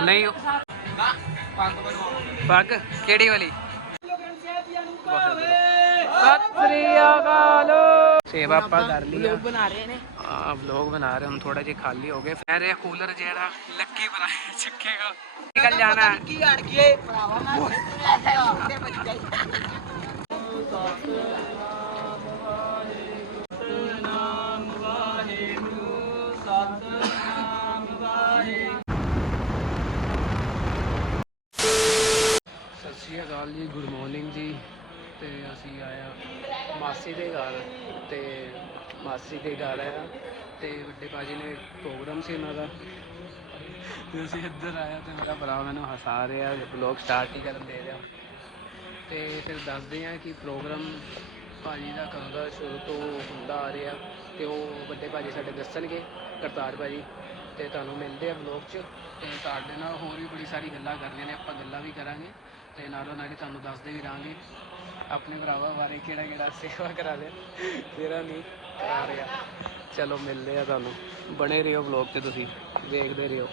ਨਹੀਂ। ਪੱਗ ਕਿਹੜੀ ਵਾਲੀ? ਸਤਿ ਸ੍ਰੀ ਅਕਾਲ ਸੇਵਾ ਆਪਾਂ ਕਰ ਲਈ ਆ। ਬਣਾ ਰਹੇ ਨੇ ਆ ਵਲੌਗ ਬਣਾ ਰਹੇ ਹਾਂ ਥੋੜਾ ਜਿਹਾ ਖਾਲੀ ਹੋ ਗਏ। ਫਿਰ ਇਹ ਕੂਲਰ ਜਿਹੜਾ ਲੱਕੀ ਬਣਾਇਆ ਚੱਕੇਗਾ ਨਿਕਲ ਜਾਣਾ? ਕੀ ਅੜ ਗਏ ਭਰਾਵਾ ਮੈਂ ਸ਼੍ਰੀ ਅਕਾਲ ਜੀ ਗੁੱਡ ਮਾਰਨਿੰਗ ਜੀ। ਤੇ ਅਸੀਂ ਆਇਆ ਮਾਸੀ ਦੇ ਘਰ। ਤੇ ਮਾਸੀ ਦੇ ਘਰ ਆਇਆ ਤੇ ਵੱਡੇ ਭਾਜੀ ਨੇ ਪ੍ਰੋਗਰਾਮ ਸੀ ਉਹਨਾਂ ਦਾ। ਤੇ ਅਸੀਂ ਇੱਧਰ ਆਇਆ ਤੇ ਮੇਰਾ ਭਰਾ ਮੈਨੂੰ ਹਸਾ ਰਿਹਾ ਵਲੌਗ ਸਟਾਰਟ ਹੀ ਕਰਨ ਦੇ ਰਿਹਾ। ਤੇ ਫਿਰ ਦੱਸਦੇ ਆ ਕਿ ਪ੍ਰੋਗਰਾਮ ਭਾਜੀ ਦਾ ਕਦੋਂ ਦਾ ਸ਼ੁਰੂ ਤੋਂ ਹੁੰਦਾ ਆ ਰਿਹਾ। ਤੇ ਉਹ ਵੱਡੇ ਭਾਜੀ ਸਾਡੇ ਦੱਸਣਗੇ, ਕਰਤਾਰ ਭਾਜੀ। ਤੇ ਤੁਹਾਨੂੰ ਮਿਲਦੇ ਆ ਵਲੌਗ 'ਚ। ਤੇ ਤੁਹਾਡੇ ਨਾਲ ਹੋਰ ਵੀ ਬੜੀ ਸਾਰੀ ਗੱਲਾਂ ਕਰਨੀਆਂ ਨੇ ਆਪਾਂ ਗੱਲਾਂ ਵੀ ਕਰਾਂਗੇ। ਤੇ ਨਾਲੋਂ ਨਾਲ ਹੀ ਤੁਹਾਨੂੰ ਦੱਸਦੇ ਵੀ ਰਹਾਂਗੇ। ਆਪਣੇ ਭਰਾਵਾਂ ਬਾਰੇ ਕਿਹੜਾ ਕਿਹੜਾ ਸੇਵਾ ਕਰਾ ਲਿਆ ਤੇਰਾ ਨਹੀਂ ਕਰਾ ਰਿਹਾ। ਚਲੋ ਮਿਲਦੇ ਆ ਤੁਹਾਨੂੰ। ਬਣੇ ਰਹੋ ਵਲੌਗ ਤੇ ਤੁਸੀਂ ਵੇਖਦੇ ਰਹੋ।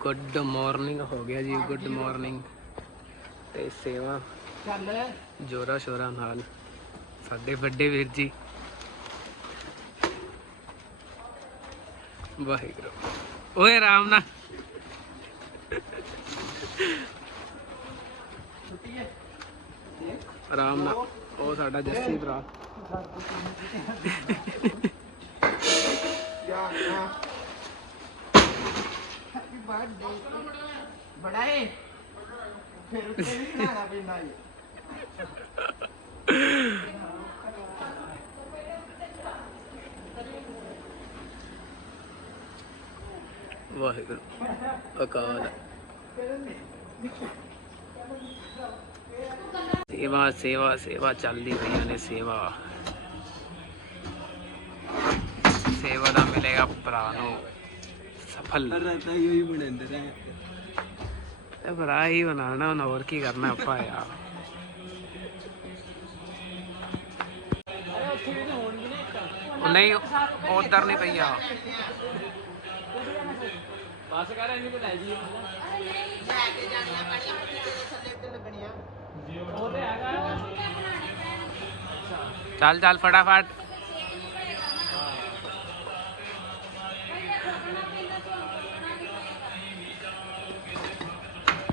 ਗੁੱਡ ਮਾਰਨਿੰਗ ਹੋ ਗਿਆ ਜੀ ਗੁੱਡ ਮਾਰਨਿੰਗ ਤੇ ਸੇਵਾ ਚੱਲ। ਜੋਰਾ ਸ਼ੋਰਾ ਨਾਲ। ਸਾਡੇ ਵੱਡੇ ਵੀਰ ਜੀ। ਵਾਹਿਗੁਰੂ। ਓਏ ਰਾਮ ਨਾ ਆਰਾਮ ਨਾਲ। ਉਹ ਸਾਡਾ ਜੱਸੀ ਭਰਾ। ਹੈਪੀ ਬਰਥਡੇ ਬੜਾ ਹੈ ਫਿਰ ਉੱਤੇ ਵੀ ਖਾਣਾ ਪੈਂਦਾ ਹੈ ਵਾਹਿਗੁਰੂ ਅਕਾਲ। ਸੇਵਾ ਸੇਵਾ ਸੇਵਾ ਚੱਲਦੀ ਪਈਆਂ ਨੇ ਸੇਵਾ। ਸੇਵਾ ਦਾ ਮਿਲੇਗਾ ਭਰਾ ਨੂੰ ਸਫਲ। ਰਤਾ ਹੀ ਬਣਾਉਂਦੇ ਰਹੇ। ਤੇ ਭਰਾ ਹੀ ਬਣਾਉਣਾ ਹੁਣ ਹੋਰ ਕੀ ਕਰਨਾ ਆਪਾਂ ਯਾਰ। ਨਹੀਂ ਉਧਰ ਨਹੀਂ ਪਈਆ। ਬਸ ਕਰ ਇਹਨੂੰ ਲੈ ਜੀ ਲੈ ਕੇ ਜਾਣੀਆਂ ਬੜੀਆਂ ਬੜੀਆਂ ਥੱਲੇ ਤੇ ਲੱਗਣੀਆਂ ਚੱਲ ਚੱਲ ਫਟਾਫਟ।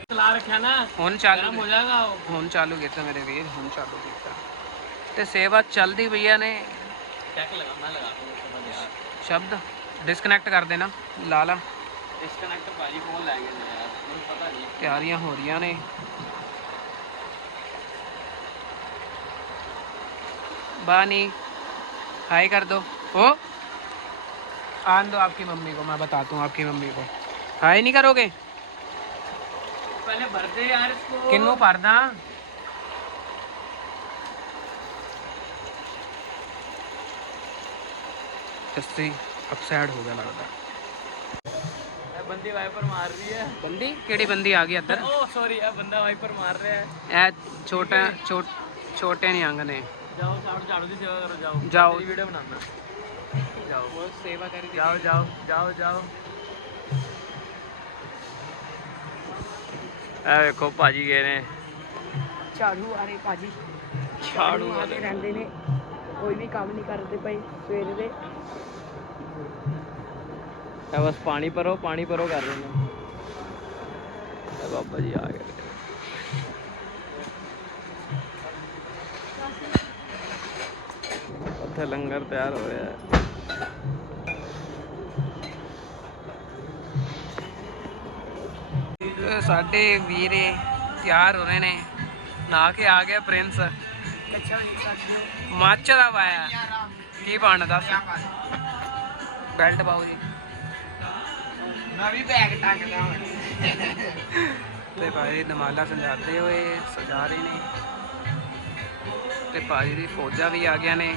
ਚਲਾ ਰੱਖਿਆ ਨਾ। ਹੁਣ ਚਾਲੂ ਹੋ ਜਾਏਗਾ ਹੁਣ ਚਾਲੂ ਕੀਤਾ ਮੇਰੇ ਵੀਰ ਹੁਣ ਚਾਲੂ ਕੀਤਾ। ਤੇ ਸੇਵਾ ਚੱਲਦੀ ਪਈਆ ਨੇ। ਲਗਾ ਮੈਂ ਲਗਾ ਸ਼ਬਦ। ਡਿਸਕਨੈਕਟ ਕਰ ਦੇਣਾ ਲਾ ਲਾ। ਡਿਸਕਨੈਕਟ ਭਾਜੀ ਫੋਨ ਲੈ ਗਏ ਨੇ ਯਾਰ ਮੈਨੂੰ ਪਤਾ ਨਹੀਂ ਤਿਆਰੀਆਂ ਹੋ ਰਹੀਆਂ ਨੇ बानी हाय कर दो ओ आन दो आपकी मम्मी को मैं बताता हूँ आपकी मम्मी को हाय नहीं करोगे पहले भर दे यार इसको किन्नू भरदा जस्सी अपसाइड हो गया लगता ਬੰਦੀ ਵਾਈਪਰ ਮਾਰ ਰਹੀ ਹੈ। ਬੰਦੀ? ਕਿਹੜੀ ਬੰਦੀ ਆ ਗਈ ਇੱਧਰ? ਓ ਸੌਰੀ ਇਹ ਬੰਦਾ ਵਾਈਪਰ ਮਾਰ ਰਿਹਾ ਹੈ। ਇਹ ਛੋਟਾ ਛੋਟੇ ਨਹੀਂ ਅੰਗ ਨੇ। ਜਾਓ ਝਾੜੂ ਦੀ ਸੇਵਾ ਕਰੋ ਜਾਓ। ਜਾਓ। ਮੇਰੀ ਵੀਡੀਓ ਬਣਾਉਣਾ ਜਾਓ। ਸੇਵਾ ਕਰੀ ਜਾਓ ਜਾਓ ਜਾਓ ਜਾਓ। ਆ ਵੇਖੋ ਭਾਜੀ ਗਏ ਨੇ। ਝਾੜੂ ਆਰੇ ਭਾਜੀ। ਝਾੜੂ ਆਰੇ ਰਹਿੰਦੇ ਨੇ। ਕੋਈ ਵੀ ਕੰਮ ਨਹੀਂ ਕਰਦੇ ਭਾਈ ਸਵੇਰੇ ਦੇ। ਇਹ ਬਸ ਪਾਣੀ ਭਰੋ ਪਾਣੀ ਭਰੋ ਕਰ ਰਹੇ ਨੇ ਇਹ ਬਾਬਾ ਜੀ ਆ ਗਏ। ਉੱਥੇ ਲੰਗਰ ਤਿਆਰ ਹੋ ਰਿਹਾ ਹੈ। ਸਾਡੇ ਵੀਰੇ ਤਿਆਰ ਹੋ ਰਹੇ ਨੇ। ਨਹਾ ਕੇ ਆ ਗਿਆ ਪ੍ਰਿੰਸ। ਮਾਚਾ ਦਾ ਪਾਇਆ ਕੀ ਪਾਣਾ ਦੱਸ ਬੈਲਟ ਪਾਓ ਜੀ। ਤੇ ਭਾਈ ਨਮਾਲਾ ਸਮਝਾਉਂਦੇ ਹੋਏ ਸਜਾ ਰਹੇ ਨੇ। ਤੇ ਭਾਜੀ ਦੀ ਫੌਜਾ ਵੀ ਆ ਗਿਆ ਨੇ।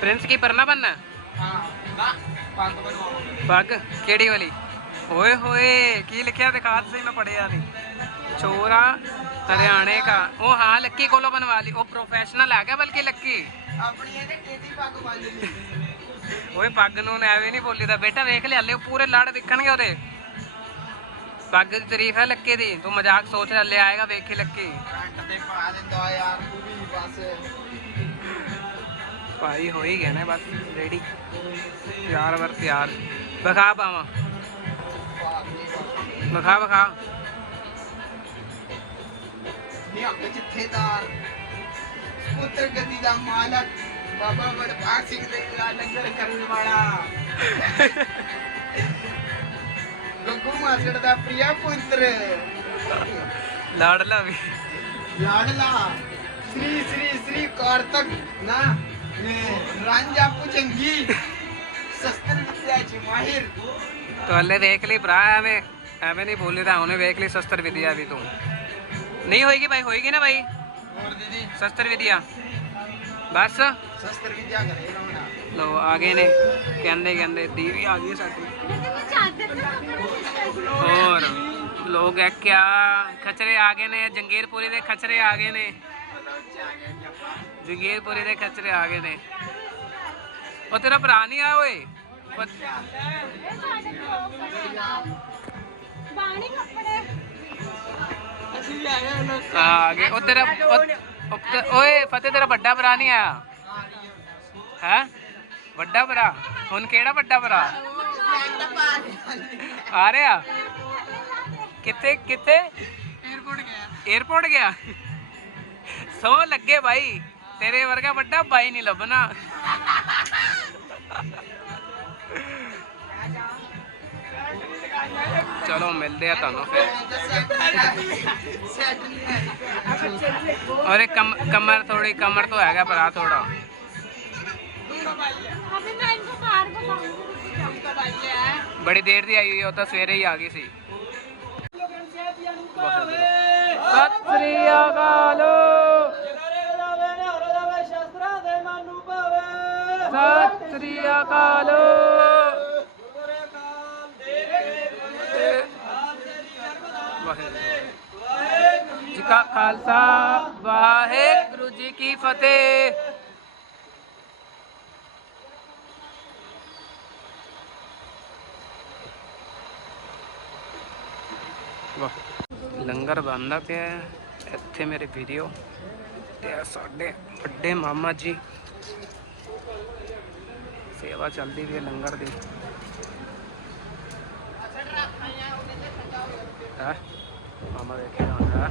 ਪ੍ਰਿੰਸ ਕੀ ਪਰਨਾ ਬੰਨਾ ਪੱਗ? ਕਿਹੜੀ ਵਾਲੀ? ਓਏ ਹੋਏ ਕੀ ਲਿਖਿਆ ਦਿਖਾ ਤੁਸੀਂ ਮੈਂ ਪੜਿਆ ਨਹੀਂ ਚੋਰਾ ਹਰਿਆਣੇ ਦਾ ਉਹ ਹਾਂ ਲੱਕੀ ਕੋਲੋਂ ਬਣਵਾ ਲਈ। ਉਹ ਪ੍ਰੋਫੈਸ਼ਨਲ ਆ ਗਿਆ ਬਲਕਿ ਲੱਕੀ? ਆਪਣੀ ਇਹਦੇ ਕਿਹਦੀ ਪੱਗ ਬੰਨ ਲਈ ਓਏ ਪੱਗ ਨੂੰ ਐਵੇਂ ਨਹੀਂ ਬੋਲੀਦਾ ਬੇਟਾ ਵੇਖ ਲੈ ਪੂਰੇ ਲੜ ਵਿਕਣਗੇ ਉਹਦੇ। ਪੱਗ ਦੀ ਤਾਰੀਫ ਹੈ ਲੱਕੇ ਦੀ ਤੂੰ ਮਜ਼ਾਕ ਸੋਚ ਰਿਹਾ ਲੈ ਆਏਗਾ ਵੇਖੀ ਲੱਕੀ। ਕੰਟ ਤੇ ਪਾ ਦਿੰਦਾ ਯਾਰ ਤੂੰ ਵੀ ਬਸ। ਭਾਈ ਹੋ ਹੀ ਗਏ ਨੇ ਬਸ ਰੈਡੀ ਤਿਆਰ ਵਰ ਤਿਆਰ ਵਿਖਾ ਪਾਵਾਂ ਵਿਖਾ ਵਿਖਾ। ਨਿਹੰਗ ਜਥੇਦਾਰ ਪੁੱਤਰ ਗਦੀ ਦਾ ਮਾਲਕ। ਬਾਬਾ ਵਡਭਾਗ ਸਿੰਘ ਦੇ ਨਾਲ ਲੰਗਰ ਕਰਨ ਵਾਲਾ। ਗੱਗੂ ਮਾਸੜ ਦਾ ਪ੍ਰਿਆ ਪੁੱਤਰ। ਲਾੜਲਾ ਵੀ। ਲਾਡਲਾ। ਸ੍ਰੀ ਸ੍ਰੀ ਸ੍ਰੀ ਕਾਰਤਕ ਨਾ ਰਾਂਝਾ ਪੁਜੰਗੀ ਸ਼ਸਤਰ ਵਿਦਿਆ ਚ ਮਾਹਿਰ। ਤੋਲੇ ਵੇਖ ਲਈ ਭਰਾ ਐਵੇਂ ਐਵੇਂ ਨਹੀਂ ਬੋਲੀਦਾ ਉਹਨੇ ਵੇਖ ਲਈ ਸ਼ਸਤਰ ਵਿਦਿਆ ਵੀ ਤੂੰ। ਨਹੀਂ ਹੋਏਗੀ ਭਾਈ ਹੋਏਗੀ ਨਾ ਭਾਈ ਹੋਰ ਦੀਦੀ। ਸ਼ਸਤਰ ਵਿਦਿਆ। ਬਸ। ਸ਼ਸਤਰ ਵਿਦਿਆ ਕਰੇਗਾ ਹੁਣ। ਲੋ ਆ ਗਏ ਨੇ। ਕਹਿੰਦੇ ਕਹਿੰਦੇ ਦੀਵੀ ਆ ਗਈ ਸਾਡੀ ਹੋਰ ਲੋਕ ਹੈ ਕਿਆ ਖਚਰੇ ਆ ਗਏ ਨੇ ਜੰਗੀਰਪੁਰੀ ਦੇ ਖਚਰੇ ਆ ਗਏ ਨੇ। ਜੰਗੀਰਪੁਰੀ ਦੇ ਖਚਰੇ ਆ ਗਏ ਨੇ। ਉਹ ਤੇਰਾ ਭਰਾ ਨਹੀਂ ਆ ਓਏ? ਬਾਣੀ ਕੱਪੜੇ। ਅਸੀਂ ਵੀ ਆਏ ਹਾਂ ਲੋਕ ਆ ਗਏ। ਉਹ ਤੇਰਾ ਓਏ ਫਤਿਹ ਤੇਰਾ ਵੱਡਾ ਭਰਾ ਨਹੀਂ ਆਇਆ? ਹੈ? ਵੱਡਾ ਭਰਾ? ਹੁਣ ਕਿਹੜਾ ਵੱਡਾ ਭਰਾ? ਆ ਰਿਹਾ? ਕਿੱਥੇ ਕਿੱਥੇ? 에어ਪੋਰਟ ਗਿਆ। 에어ਪੋਰਟ ਗਿਆ? ਸੋ ਲੱਗੇ ਬਾਈ। ਤੇਰੇ ਵਰਗਾ ਵੱਡਾ ਬਾਈ ਨਹੀਂ ਲੱਭਣਾ। ਚਲੋ ਮਿਲਦੇ ਆ ਤੁਹਾਨੂੰ ਫਿਰ। ਔਰ ਇਹ ਕਮਰ ਥੋੜੀ ਕਮਰ ਤੋਂ ਹੈਗਾ ਭਰਾ ਥੋੜਾ ਬੜੀ ਦੇਰ ਦੀ ਆਈ ਹੋਈ ਉਹ ਤਾਂ ਸਵੇਰੇ ਹੀ ਆ ਗਈ ਸੀ। ਸਤਿ ਸ੍ਰੀ ਅਕਾਲ। ਸਤਿ ਸ੍ਰੀ ਅਕਾਲ। ਵਾਹਿਗੁਰੂ ਜੀ ਕਾ ਖਾਲਸਾ, ਵਾਹਿਗੁਰੂ ਜੀ ਕੀ ਫਤਿਹ। ਲੰਗਰ ਬਣਦਾ ਪਿਆ ਇੱਥੇ ਮੇਰੇ ਵੀਡੀਓ ਤੇ ਆ ਸਾਡੇ ਵੱਡੇ ਮਾਮਾ ਜੀ। ਸੇਵਾ ਚੱਲਦੀ ਵੀ ਲੰਗਰ ਦੀ ਹੈ ਮਾਮਾ ਦੇਖਿਆ ਹੁੰਦਾ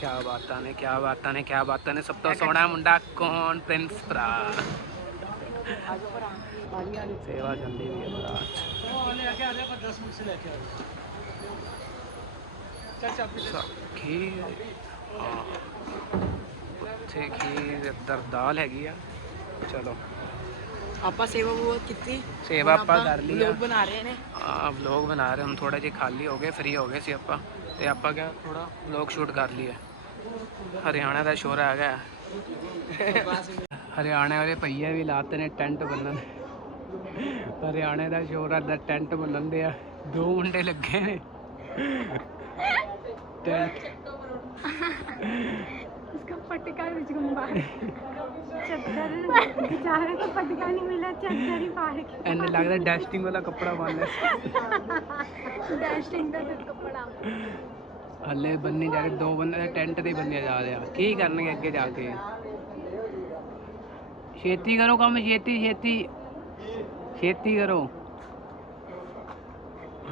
ਕਿਆ ਬਾਤਾਂ ਨੇ ਕਿਆ ਬਾਤਾਂ ਨੇ ਕਿਆ ਬਾਤਾਂ ਨੇ। ਸਭ ਤੋਂ ਸੋਹਣਾ ਮੁੰਡਾ ਕੌਣ? ਪ੍ਰਿੰਸ ਭਰਾ। ਸੇਵਾ ਚੱਲਦੀ ਵੀ ਹੈ ਭਰਾ। ਖੀਰ ਹਾਂ ਉੱਥੇ ਖੀਰ ਇੱਧਰ ਦਾਲ ਹੈਗੀ ਆ। ਚਲੋ। ਆਪਾਂ ਸੇਵਾ ਬਹੁਤ ਕੀਤੀ। ਸੇਵਾ ਆਪਾਂ ਕਰ ਲਈ ਆ। ਲੋਕ ਬਣਾ ਰਹੇ ਨੇ। ਆ ਵਲੌਗ ਬਣਾ ਰਹੇ। ਹੁਣ ਥੋੜਾ ਜਿਹਾ ਖਾਲੀ ਹੋ ਗਏ ਫ੍ਰੀ ਹੋ ਗਏ ਸੀ ਆਪਾਂ। ਤੇ ਆਪਾਂ ਕਿਹਾ ਥੋੜਾ ਵਲੌਗ ਸ਼ੂਟ ਕਰ ਲਈਏ ਹਰਿਆਣਾ ਦਾ ਸ਼ੋਰ ਆ ਗਿਆ ਹਰਿਆਣੇ ਵਾਲੇ ਭਈਏ ਵੀ ਲਾਤੇ ਨੇ ਟੈਂਟ ਬੰਨਣ ਹਰਿਆਣੇ ਦਾ ਸ਼ੋਰ ਆ ਦਾ ਟੈਂਟ ਬੰਨਣ ਦੇ ਆ ਦੋ ਮੁੰਡੇ ਲੱਗੇ ਨੇ ਟੈਂਟ उसका पटका बीच गुम्बा चद्दर बेचारे को पटका नहीं मिला चद्दर ही फाड़ के ਐਨੇ ਲੱਗਦਾ ਡੈਸਟਿੰਗ ਵਾਲਾ ਕੱਪੜਾ ਬੰਨ ਲਿਆ डैशिंग का सिर्फ कपड़ा ਹੱਲੇ ਬੰਨੇ ਜਾ ਰਹੇ ਦੋ ਬੰਦੇ ਦੇ ਟੈਂਟ ਤੇ ਬੰਨਿਆ ਜਾ ਰਿਹਾ ਕੀ ਕਰਨਗੇ ਅੱਗੇ ਜਾ ਕੇ ਛੇਤੀ ਕਰੋ ਕੰਮ ਛੇਤੀ ਛੇਤੀ ਛੇਤੀ ਕਰੋ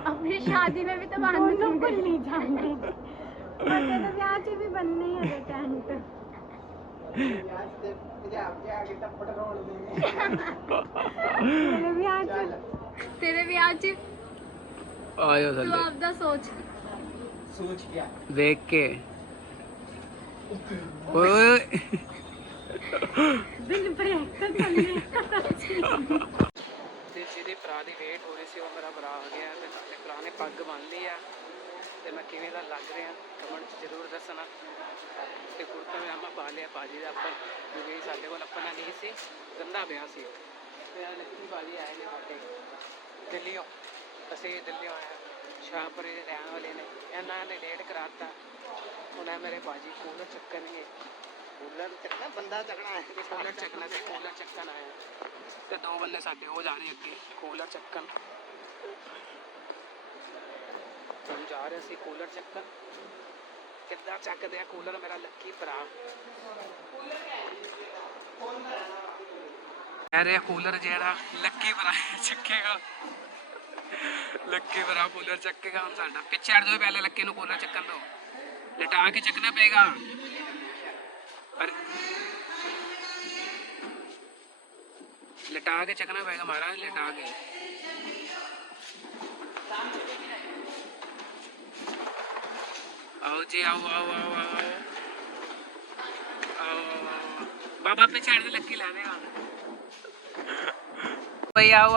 अपनी शादी में भी तो बांध को नहीं जाएंगे पता तो ब्याह च भी बनने ही है टेंट तेरे ब्याह च तेरे ब्याह च ਆਇਓ तू ਥੱਲੇ आपदा सोच ਵੇਖ ਕੇ। ਓਏ ਓਏ। ਬਿਨ ਬ੍ਰੇਕ ਤਾਂ ਚੱਲੇ ਤੇ ਜਿਹਦੇ ਭਰਾ ਦੀ ਵੇਟ ਹੋ ਰਹੀ ਸੀ ਉਹ ਮੇਰਾ ਭਰਾ ਆ ਗਿਆ ਤੇ ਸਾਡੇ ਭਰਾ ਨੇ ਪੱਗ ਬੰਨ ਲਈ ਆ। ਤੇ ਮੈਂ ਕਿਵੇਂ ਦਾ ਲੱਗ ਰਿਹਾ ਕਮੈਂਟ ਜ਼ਰੂਰ ਦੱਸਣਾ। ਤੇ ਕੁੜਤਾ ਪਜਾਮਾ ਪਾ ਲਿਆ ਬਾਜੀ ਦਾ ਆਪਾਂ ਕਿਉਂਕਿ ਸਾਡੇ ਕੋਲ ਆਪਣਾ ਨਹੀਂ ਸੀ ਗੰਦਾ ਪਿਆ ਸੀ। ਤੇ ਲਖੀ ਬਾਜੀ ਆਏ ਨੇ ਸਾਡੇ। ਦਿੱਲੀੋਂ ਅਸੀਂ ਦਿੱਲੀੋਂ ਆਏ ਸ਼ਾਹਪੁਰੇ ਦੇ ਰਹਿਣ ਵਾਲੇ ਨੇ ਇਹਨਾਂ ਨੇ ਲੇਟ ਕਰਾਤਾ। ਹੁਣ ਇਹ ਮੇਰੇ ਭਾਜੀ ਕੂਲਰ ਚੱਕਣਗੇ। ਕੂਲਰ ਚੱਕਣਾ ਬੰਦਾ ਚੱਕਣਾ ਹੈ। ਕੂਲਰ ਚੱਕਣਾ ਤੇ ਕੂਲਰ ਚੱਕਣ ਆਇਆ। ਤੇ ਦੋ ਬੰਦੇ ਸਾਡੇ ਉਹ ਜਾ ਰਹੇ ਅੱਗੇ ਕੂਲਰ ਚੱਕਣ। ਹੁਣ ਜਾ ਰਹੇ ਸੀ ਕੂਲਰ ਚੱਕਣ। ਕਿੱਦਾਂ ਚੱਕਦੇ ਆ ਕੂਲਰ ਮੇਰਾ ਲੱਕੀ ਭਰਾ। ਅਰੇ ਕੂਲਰ ਜਿਹੜਾ ਲੱਕੀ ਭਰਾ ਚੱਕੇਗਾ। ਲੱਕੀ ਬਰਾ ਕੂਲਰ ਚੱਕੇਗਾ ਸਾਡਾ। ਪਿੱਛੇ ਹਟ ਜਾਓ ਪਹਿਲੇ ਲੱਕੀ ਨੂੰ ਕੂਲਰ ਚੱਕਣ ਦਿਓ। ਲਟਾ ਕੇ ਚੱਕਣਾ ਪਏਗਾ। ਅਰੇ। ਲਟਾ ਕੇ ਚੱਕਣਾ ਪਏਗਾ ਮਹਾਰਾਜ, ਲਟਾ ਕੇ। आओ जी ਆਓ ਆਓ ਆਓ आओ आओ बाबा पे छाड़ दे लक्की ला देगा भाई आओ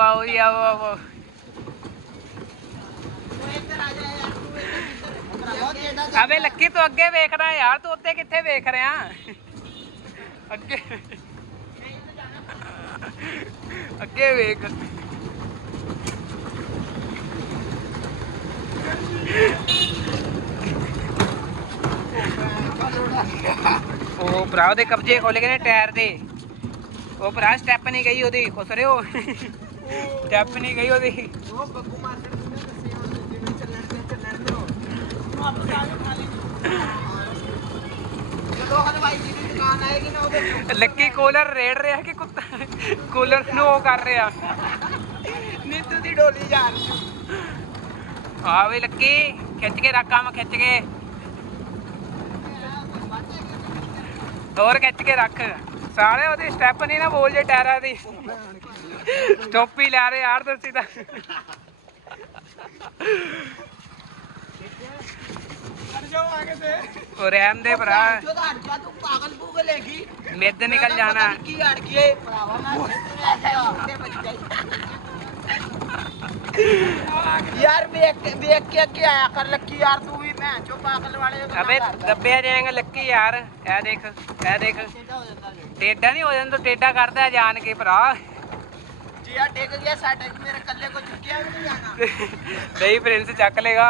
आओ। ਲੱਕੀ, ਤੂੰ ਅੱਗੇ ਵੇਖਣਾ ਯਾਰ, ਤੂੰ ਉੱਤੇ ਕਿੱਥੇ ਵੇਖ ਰਿਹਾ? ਅੱਗੇ ਅੱਗੇ ਵੇਖ। ਉਹ ਭਰਾ, ਉਹਦੇ ਕਬਜੇ ਖੋਲ ਗਏ ਨੇ ਟਾਇਰ ਦੇ। ਉਹ ਭਰਾ, ਸਟੈਪ ਨਹੀਂ ਗਈ ਉਹਦੀ ਖੁਸਰੇ ਸਟੈਪ ਨਹੀਂ ਗਈ ਉਹਦੀ। ਉਹ ਬੱਗੂ ਮਾਸਟਰ ਨੂੰ ਦੱਸੇ ਹੁਣ ਜਿਵੇਂ ਚੱਲਣ ਦੇ ਚੱਲਣ ਦਿਓ ਉਹ ਆਪ ਜਾ ਕੇ ਖਾ ਲਈ ਜਦੋਂ ਹਲਵਾਈ ਜੀ ਦੀ ਦੁਕਾਨ ਆਏਗੀ ਨਾ ਉਹਦੇ ਲੱਕੀ ਕੂਲਰ ਰੇੜ ਰਿਹਾ ਕਿ ਕੁੱਤਾ? ਕੂਲਰ ਨੂੰ ਉਹ ਕਰ ਰਿਹਾ। ਨੀਤੂ ਦੀ ਡੋਲੀ ਜਾ ਰਹੀ ਆ ਵੇ ਲੱਕੀ ਖਿੱਚ ਕੇ ਰੱਖ ਕੰਮ ਖਿੱਚ ਕੇ। ਹੋਰ ਖਿੱਚ ਕੇ ਰੱਖ। ਸਾਰੇ ਉਹਦੀ ਸਟੈਪ ਨਹੀਂ ਨਾ ਬੋਲ ਜੇ ਟਾਇਰਾਂ ਦੀ। ਟੋਪੀ ਲੈ ਰਹੇ ਯਾਰ ਤੁਸੀਂ ਤੇ ਉਹ ਰਹਿਣ ਦੇ ਭਰਾ। ਜੋ ਤਾਂ ਅੜਕਾ ਤੂੰ ਪਾਗਲ ਪੂਗਲ ਹੈਗੀ। ਮਿੱਦ ਨਿਕਲ ਜਾਣਾ। ਕੀ ਅੜ ਗਏ ਭਰਾਵਾ ਮੈਂ ਤੇ ਬਚ। ਗਈ ਯਾਰ ਵੇਖ ਕੇ ਵੇਖ ਕੇ ਕੀ ਆਇਆ ਕਰ ਲੱਕੀ ਯਾਰ ਤੂੰ ਵੀ ਮੈਂ ਜੋ ਪਾਗਲ ਵਾਲੇ ਅਬੇ ਦੱਬਿਆ ਜਾਏਗਾ ਲੱਕੀ ਯਾਰ। ਇਹ ਦੇਖ ਇਹ ਦੇਖ। ਹੋ ਜਾਂਦਾ ਜੀ। ਟੇਡਾ ਨਹੀਂ ਹੋ ਜਾਂਦਾ ਤੂੰ ਟੇਡਾ ਕਰਦਾ ਜਾਣ ਕੇ ਭਰਾ। ਜੀ ਆ ਡਿੱਗ ਗਿਆ ਸਾਡੇ ਮੇਰੇ ਕੱਲੇ ਕੋ ਚੁੱਕਿਆ ਵੀ ਨਹੀਂ ਜਾਣਾ। ਨਹੀਂ ਪ੍ਰਿੰਸ ਚੱਕ ਲੇਗਾ।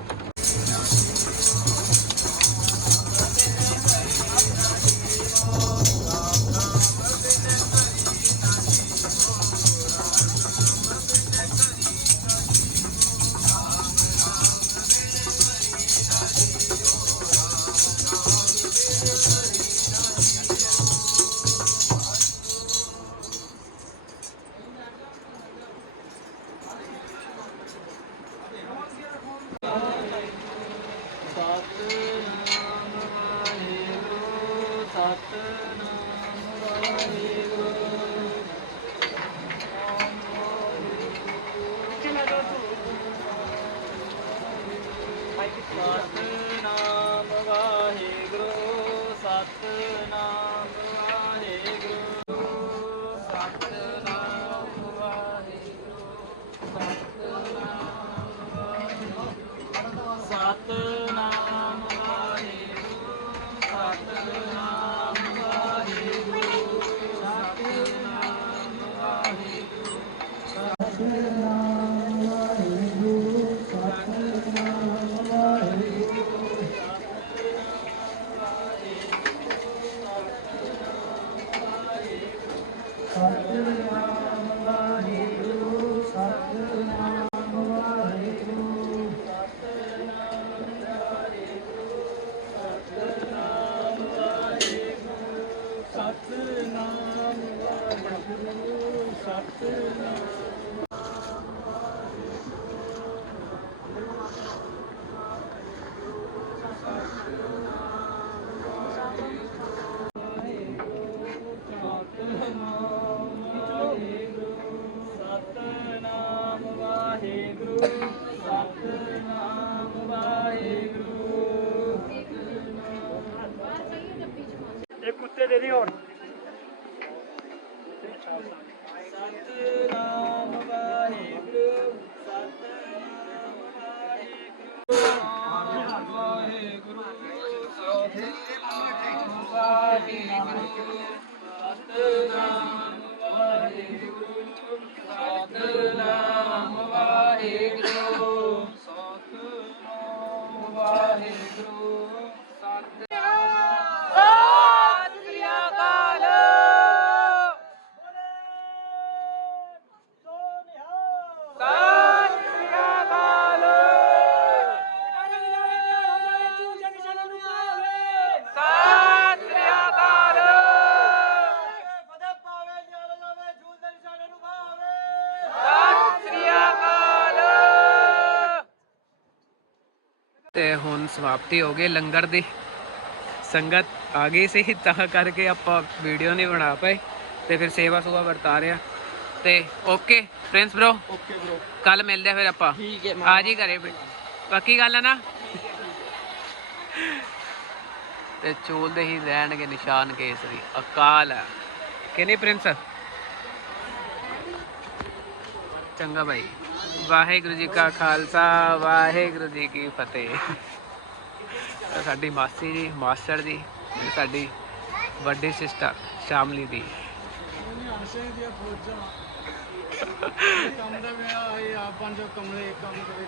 Dios. ਸਮਾਪਤੀ ਹੋ ਗਈ ਲੰਗਰ ਦੀ। ਸੰਗਤ ਆ ਗਈ ਸੀ ਤਾਂ ਕਰਕੇ ਆਪਾਂ ਵੀਡੀਓ ਨਹੀਂ ਬਣਾ ਪਾਏ ਤੇ ਫਿਰ ਸੇਵਾ ਸੁਵਾ ਵਰਤਾ ਰਿਆ ਤੇ okay friends bro okay bro ਕੱਲ ਮਿਲਦੇ ਆ ਫਿਰ ਆਪਾਂ। ਠੀਕ ਹੈ ਆ ਜੀ ਘਰੇ। ਪੱਕੀ ਗੱਲ ਹੈ ਨਾ। ਤੇ ਚੋਲਦੇ ਹੀ ਰਹਿਣਗੇ ਨਿਸ਼ਾਨ ਕੇਸਰੀ ਅਕਾਲ ਹੈ। ਕਿ ਨਹੀਂ ਪ੍ਰਿੰਸ ਚੰਗਾ ਭਾਈ ਵਾਹਿਗੁਰੂ ਜੀ ਕਾ ਖਾਲਸਾ ਵਾਹਿਗੁਰੂ ਜੀ ਕੀ ਫਤਿਹ। ਸਾਡੀ ਮਾਸੀ ਜੀ ਮਾਸਟਰ ਜੀ ਸਾਡੀ ਵੱਡੀ ਸਿਸਟਰ ਸ਼ਾਮਲੀ ਦੀ। ਵਿਆਹ ਕਮਰੇ ਕੰਮ ਕਰੇ